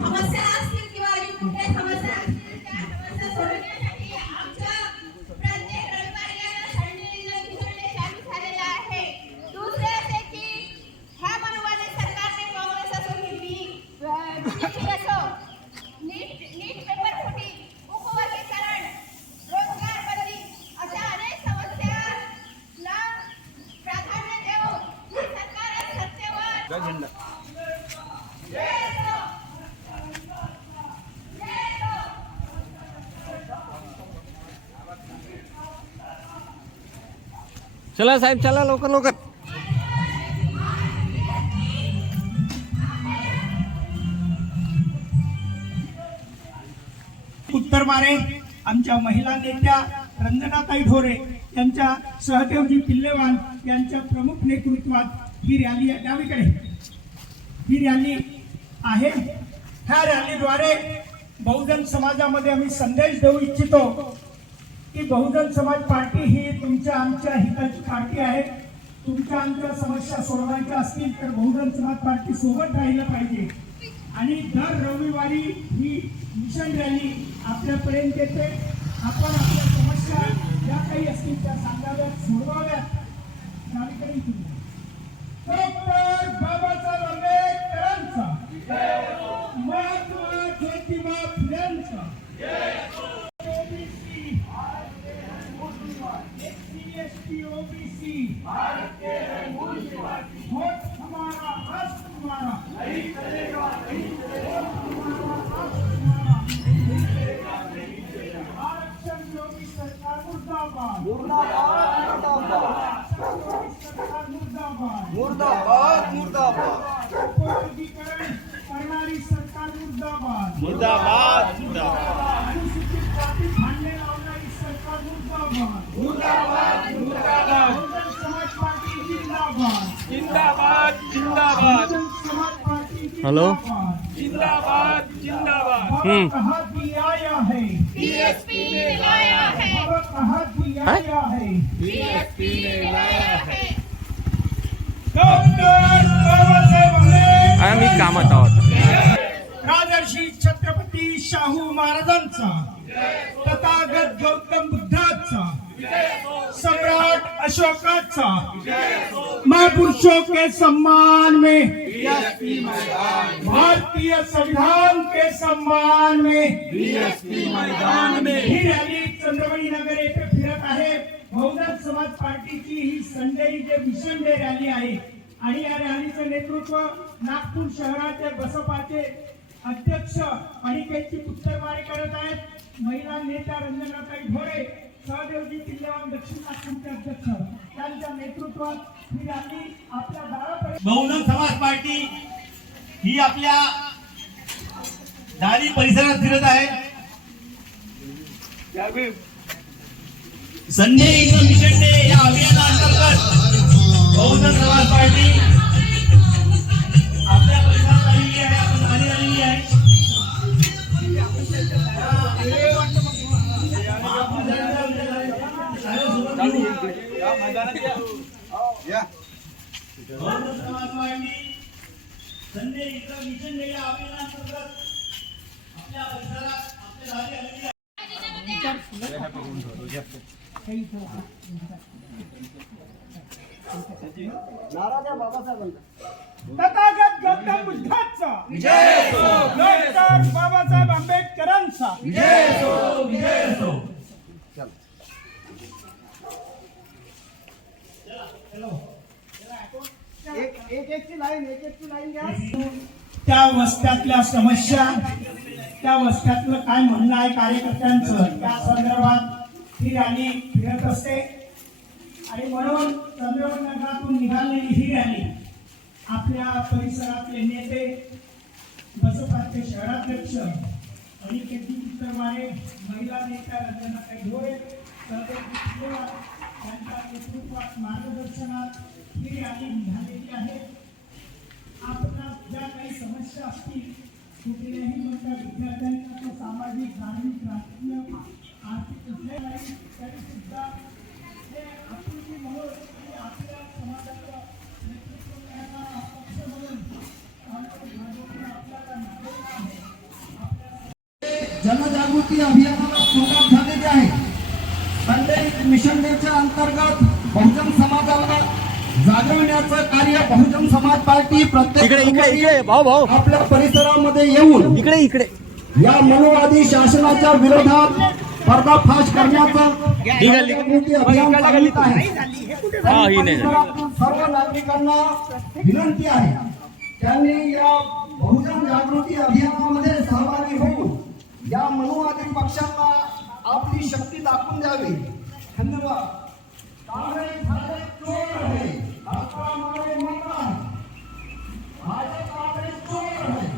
समस्या असतील किंवा कुठल्या समस्या असतील त्या समस्या सोडवण्यासाठी आमच्या प्रत्येक रविवारी चालू झालेला आहे. दुसरे असे की ह्या मनोवादी सरकारने काँग्रेस असो की बीजेपी असो नीट पेपर फुटी, उपवर्गीकरण, रोजगार बंदी अशा अनेक समस्यांना प्राधान्य देऊन ही सरकार सत्तेवर चला साहेब चला लवकर लवकर. उत्तर मारे आमच्या महिला नेत्या रंजनाताई ढोरे यांच्या सहदेवजी पिल्लेवाल यांच्या प्रमुख नेतृत्वात ही रॅली डावीकडे ही रॅली आहे. ह्या रॅलीद्वारे बहुजन समाजामध्ये आम्ही संदेश देऊ इच्छितो की बहुजन समाज पार्टी ही तुमच्या आमच्या हिताची पार्टी आहे. तुमच्या आमच्या समस्या सोडवायच्या असतील तर बहुजन समाज पार्टी सोबत राहिलं पाहिजे आणि दर रविवारी ही मिशन रॅली आपल्यापर्यंत येते. आपण आपल्या समस्या ज्या काही असतील त्या सांगाव्यात, सोडवाव्यात. डॉक्टर बाबासाहेब आंबेडकरांचा, महात्मा ज्योतिबा फुलेंचा, ओबीसी वोट हमारा हक तुम्हारा, नहीं चलेगा नहीं चलेगा, आरक्षण योगी सरकार मुर्दाबाद मुर्दाबाद मुर्दाबाद मुर्दाबाद मुर्दाबाद, उपवर्गीकरण करणारी सरकार मुर्दाबाद मुर्दाबाद मुर्दाबाद, अनुसूचित जाती भांडणे लावणारी सरकार मुर्दाबाद मुर्दाबाद मुर्दाबाद, बहुजन समाज पार्टी जिंदाबाद जिंदाबाद जिंदाबाद, बहुजन समाज पार्टी हेलो जिंदाबाद जिंदाबाद. कहा दिया है बीएसपी ने लाया है, कहा दिया है बीएसपी ने लाया है. डॉक्टर बाबासाहेब आंबेडकर आम्ही कामात आहोत. राजर्षी छत्रपती शाहू महाराजांचा, तथागत गौतम बुद्धाचा, सम्राट अशोकाचा, महापुरुषों के सम्मान में, भारतीय संविधान के सम्मान में मैदान में ही रॅली चंद्रवणी नगर येथे फिरत आहे. बहुजन समाज पार्टीची ही Sunday day mission day rally आहे आणि या रॅलीचं नेतृत्व नागपूर शहराचे बसपाचे अध्यक्ष अनिकेतजी पुत्तरमारे करत आहेत. महिला नेत्या रंजनाताई ढोरे, सहदेवजी पिल्लेवाल दक्षिण नागपूरचे अध्यक्ष त्यांच्या नेतृत्वात ही रॅली आपल्या दारापर्यंत. बहुजन समाज पार्टी ही आपल्या दारी परिसरात फिरत आहे. संजय एकदम मिशन डे या अभियानाअंतर्गत बहुजन समाज पार्टी आपल्या परिसरात आलेली आहे. आपण आलेली आहे. बहुजन समाज पार्टी संजय एकदम मिशन डे या अभियानाअंतर्गत आपल्या परिसरात आपल्या दारी आलेली आहे. तथागत गौतम बुद्धाचा विजय हो, डॉक्टर बाबासाहेब आंबेडकरांचा विजय हो विजय हो. त्या वस्त्यातल्या समस्या, त्या वस्त्यातलं काय म्हणणं आहे कार्यकर्त्यांचं त्या संदर्भात ही रॅली फिरत असते आणि म्हणून चंद्रवण नगरातून निघालेली ही रॅली आपल्या परिसरातले नेते, बसपाचे शहराध्यक्ष अनिकेतजी पुत्तरमारे, महिला नेत्या रंजनाताई ढोरे, सहदेवजी पिल्लेवाल यांच्या नेतृत्वात मार्गदर्शनात ही रॅली निघालेली आहे. आपल्याला ज्या काही समस्या असतील कुठल्याही मोठ्या विद्यार्थ्यांच्या सामाजिक, धार्मिक, राजकीय, आर्थिक कुठल्याही तरी सुद्धा हे आपुलकी म्हणून आपल्या जनजागृती अभियानाला सुरुवात झालेली आहे. संडे मिशन डेच्या अंतर्गत बहुजन समाजाला जागविण्याचं कार्य बहुजन समाज पार्टी प्रत्येक भाऊ आपल्या परिसरामध्ये येऊन इकडे या मनोवादी शासनाच्या विरोधात पर्दाफाश करण्याचं निघाली. अभियान चालवित आहे. हा, ही नाही. परिसरातील सर्व नागरिकांना विनंती आहे त्यांनी या बहुजन जागृती अभियानामध्ये सहभागी होऊन या मनोवादी पक्षांना आपली शक्ती दाखवून द्यावी. धन्यवाद. काँग्रेस हा एक चोर आहे. भाजपा हमारे मित्र है. भाजप काँग्रेस चोर है.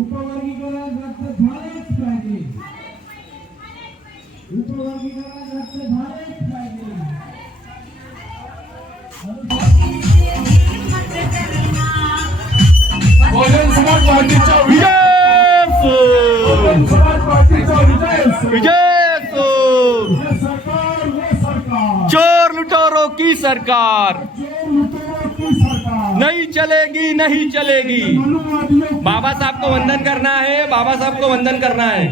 उपवर्गीकरण रद्द झालेच पाहिजे. उपवर्गीकरण रद्द झालेच पाहिजे. बहुजन समाज पार्टीचा विजय असो. बहुजन समाज पार्टीचा विजय असो. विजय असो. ये सरकार चोर लुटेरों की सरकार चोर लुटेरों की सरकार नहीं चलेगी, नहीं चलेगी. मनुवादियों बाबा साहब को वंदन करना है. बाबा साहब को वंदन करना है.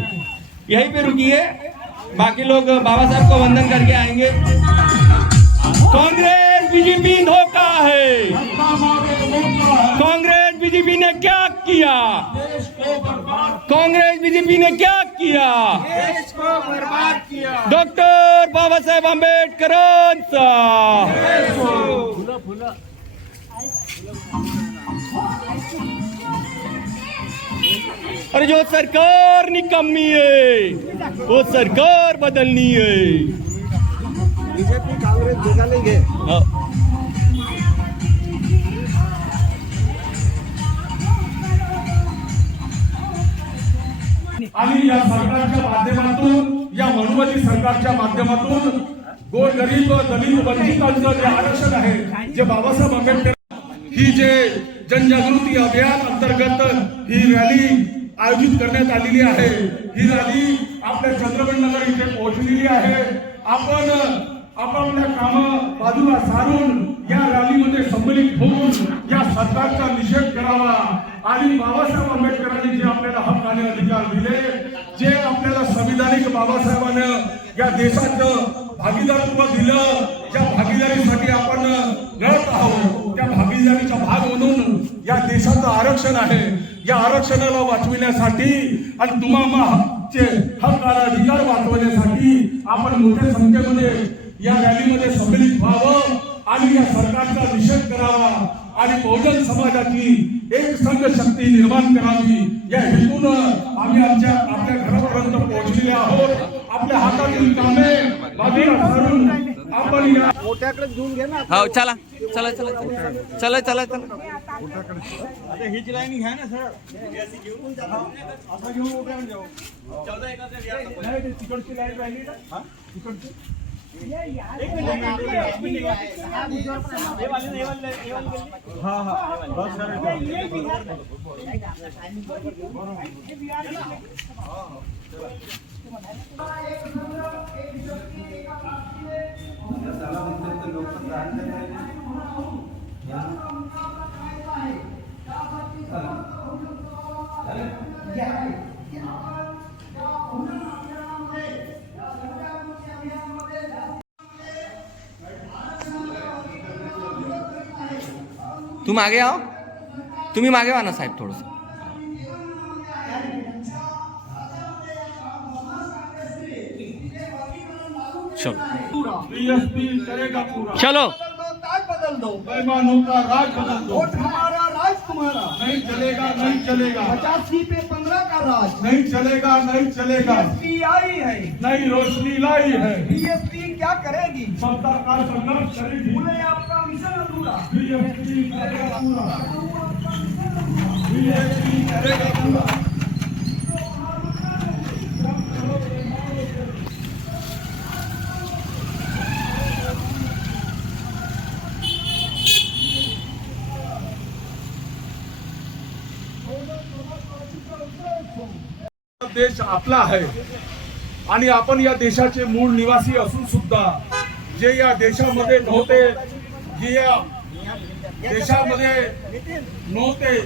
यहीं पे रुकिए, बाकी लोग बाबा साहब को वंदन करके आएंगे. कांग्रेस बीजेपी धोखा है. कांग्रेस बीजेपी ने क्या किया? कांग्रेस बीजेपी ने क्या किया? देश को बर्बाद किया. डॉक्टर बाबासाहेब आंबेडकरांचा. अरे जो सरकार निकम्मी है वो सरकार बदलनी है. बीजेपी कांग्रेस निकालेंगे. हाँ. आणि या सरकारच्या माध्यमातून या मनुवादी सरकारच्या माध्यमातून गोरगरीब दलित वंचितांचं जे आरक्षण आहे जे बाबासाहेब आंबेडकर ही जे जनजागृती अभियान अंतर्गत ही रॅली आयोजित करण्यात आलेली आहे. ही रॅली आपल्या चंद्रगड इथे पोहोचलेली आहे. आपण आपापल्या कामं बाजूला सारून या रॅलीमध्ये सम्मिलित होऊन या सरकारचा निषेध करावा आणि बाबासाहेब आंबेडकरांनी जे आपल्याला हक्क आणि अधिकार दिले, जे आपल्याला संविधानिक बाबासाहेबांनी या देशाचं भागीदारत्व दिलं, ज्या भागीदारीसाठी आपण लढत आहोत त्या भागीदारीचा भाग म्हणून या देशाचं आरक्षण आहे. या आरक्षणाला वाचविण्यासाठी आणि तुम्हाचे हक्क आणि अधिकार वाचवण्यासाठी आपण मोठ्या संख्येमध्ये या रॅलीमध्ये सम्मिलित व्हावं आणि या सरकारचा निषेध करावा आणि बहुजन समाजाची एक संघ शक्ती निर्माण करावी या हेतून आम्ही आपल्या घरापर्यंत पोहोचलेले आहोत. आपल्या हातातील कामे बाजूला सारून आपण या मोठ्याकडे घेऊन घे ना. हो चला चला चला चला चला चला. हीच लाईन घ्या ना सर. असं घेऊन उभ्या जाऊ. नाही ते तिकडची लाईन राहिली ना. तिकडची तू मागे आओ. तुम्ही मागे वा ना साहेब थोडंसं. चलो बीएसपी करेगा पूरा. चलो. ताज बदल दो. बेईमानों का राज बदल दो. वोट हमारा राज तुम्हारा. नहीं चलेगा, नहीं चलेगा, 85 पे 15 का राज. नहीं चलेगा, नहीं चलेगा. बीएसपी आई है. नई रोशनी लाई है. बीएसपी क्या करेगी? सबका कार संघर्ष करेगी. बोले आपका मिशन अधूरा. बीएसपी करेगा पूरा. बीएसपी करेगा पूरा. देश आपला आहे आणि आपण या देशाचे मूळ निवासी असून सुद्धा जे या देशामध्ये नव्हते, जे या देशामध्ये नव्हते